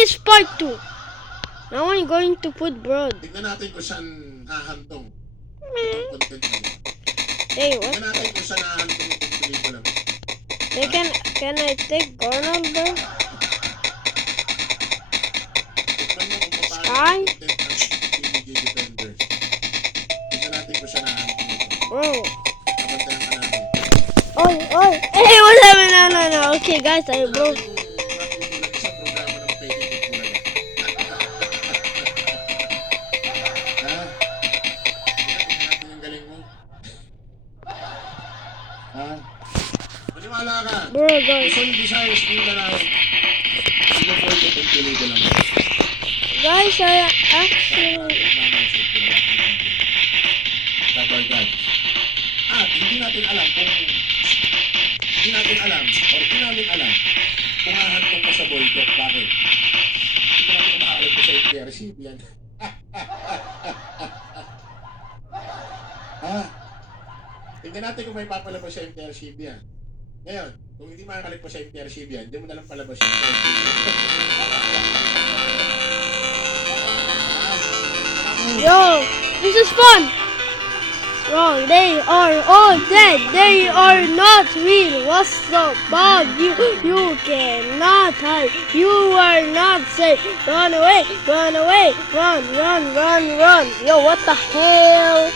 is part 2. Now I'm going to put broad. Tignan natin kung saan hahantong itong content na ito. Hey, what? Tignan natin kung saan hahantong itong pelikula mo. Hey, can I take Arnold though? Tignan mo kung paano Sky? yung content ng PBJ Defenders. Tignan natin kung saan hahantong ito. Bro. Nabantayan ka namin. Oh, oh. Hey, what's happening? No. Okay, guys, I broke. Matutulad sa programa ng PBJ Defenders. Ha? Tignan natin yung galing mo. Ha? Maniwala ka. Bro, guys. Luzon, Visayas, Mindanao. Sino po itong pelikula mo? Guys, I actually... Hindi natin alam kung kung hahantong ka sa boycott. Bakit? Hindi natin kumakalag ko sa NTRCB yan. Tingnan natin kung may papalabas sa NTRCB yan. Ngayon, kung hindi makakalag pa sa NTRCB yan, hindi mo nalang palabas yung Yo, this is fun. Wrong, they are all dead. They are not real. What's the bug? You cannot hide. You are not safe. Run away, run away, run. Yo, what the hell?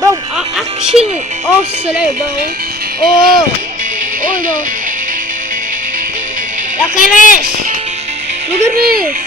Bro, actually, oh, slay, bro. Oh no. Look at this. Look at this.